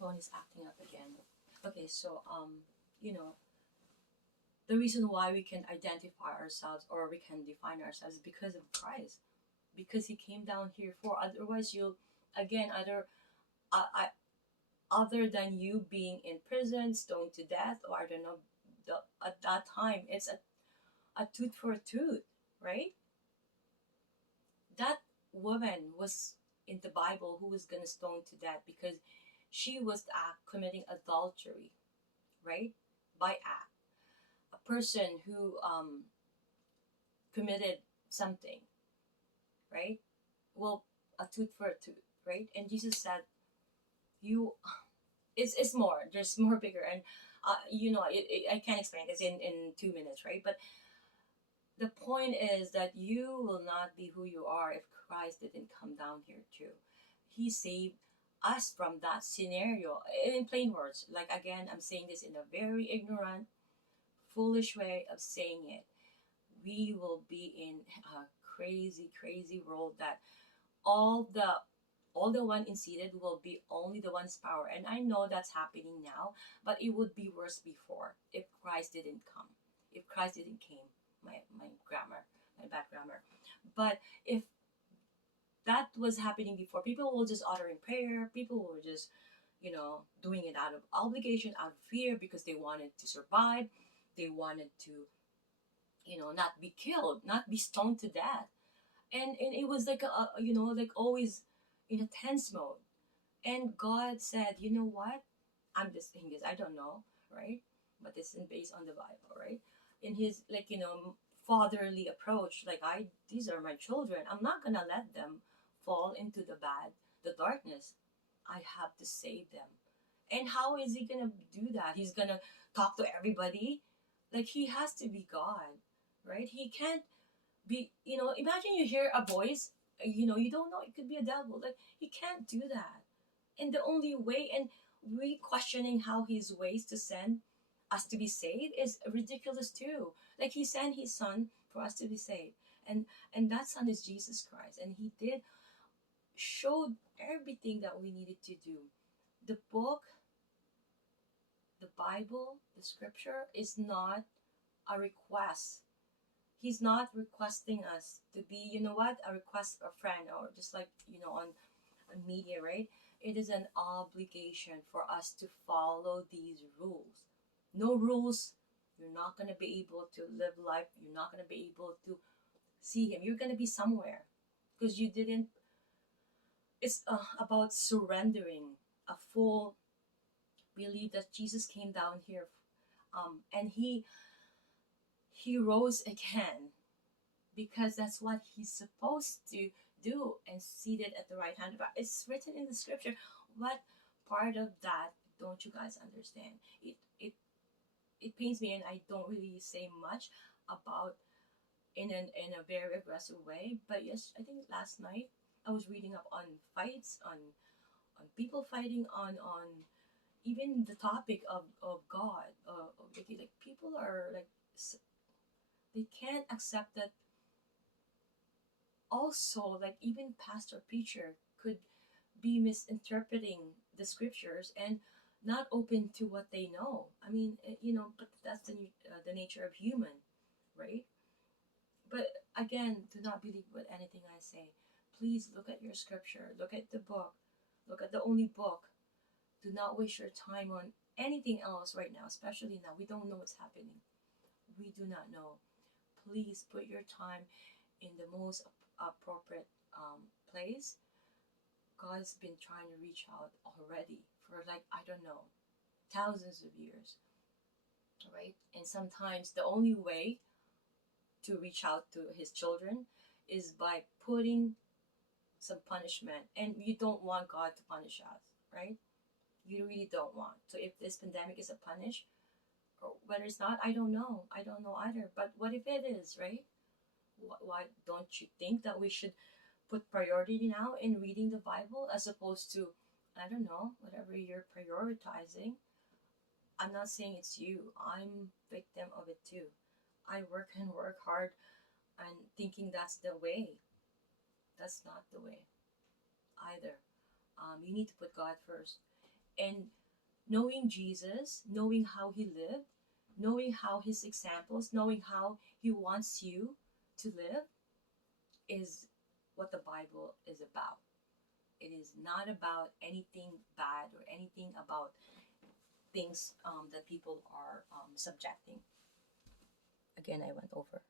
phone is acting up again. Okay, so you know, the reason why we can identify ourselves or we can define ourselves is because of Christ, because He came down here for. Otherwise, you'll again I other than you being in prison, stoned to death, or I don't know, at that time it's a tooth for a tooth, right? That woman was in the Bible who was gonna stone to death because she was committing adultery, right? By act. A person who committed something, right? Well, a tooth for a tooth, right? And Jesus said, "You, it's more. There's more bigger." And I can't explain this in 2 minutes, right? But the point is that you will not be who you are if Christ didn't come down here too. He saved us from that scenario. In plain words, like again, I'm saying this in a very ignorant, foolish way of saying it. We will be in a crazy, crazy world that all the all the one in seated will be only the one's power. And I know that's happening now, but it would be worse before if Christ didn't come. If Christ didn't came. My grammar, my bad grammar. But if that was happening before, people will just utter in prayer, people were just, doing it out of obligation, out of fear, because they wanted to survive, they wanted to, not be killed, not be stoned to death. And it was like like always in a tense mode. And God said, you know what, I'm just saying this, I don't know, right? But this is based on the Bible, right? In his, like, fatherly approach, like, these are my children, I'm not gonna let them fall into the darkness. I have to save them. And how is he gonna do that? He's gonna talk to everybody. Like, he has to be God, right? He can't be, imagine you hear a voice, you don't know, it could be a devil. Like, he can't do that. And the only way, and we questioning how his ways to send us to be saved is ridiculous too. Like, he sent his son for us to be saved. And that son is Jesus Christ. And he did showed everything that we needed to do. The book, the Bible, the scripture is not a request. He's not requesting us to be, a request a friend, or just like, on media, right? It is an obligation for us to follow these rules. No rules, you're not going to be able to live life. You're not going to be able to see him. You're going to be somewhere because you didn't. It's about surrendering a full belief that Jesus came down here, and he rose again because that's what he's supposed to do, and seated at the right hand of God. It's written in the scripture. What part of that don't you guys understand? It pains me, and I don't really say much about in a very aggressive way. But yes, I think last night I was reading up on fights, on people fighting, on even the topic of God. Like people are like they can't accept that. Also, like even pastor preacher could be misinterpreting the scriptures and not open to what they know. I mean, but that's the nature of human, right? But again, do not believe with anything I say. Please look at your scripture, look at the book, look at the only book. Do not waste your time on anything else right now, especially now. We don't know what's happening. We do not know. Please put your time in the most appropriate place. God's been trying to reach out already for, like, I don't know, thousands of years, right? And sometimes the only way to reach out to his children is by putting some punishment. And you don't want God to punish us, right? You really don't want. So if this pandemic is a punish, or whether it's not, I don't know. I don't know either. But what if it is, right? Why don't you think that we should put priority now in reading the Bible as opposed to, I don't know, whatever you're prioritizing? I'm not saying it's you. I'm victim of it too. I work and work hard and thinking that's the way. That's not the way either. You need to put God first. And knowing Jesus, knowing how he lived, knowing how his examples, knowing how he wants you to live is what the Bible is about. It is not about anything bad or anything about things that people are subjecting. Again, I went over.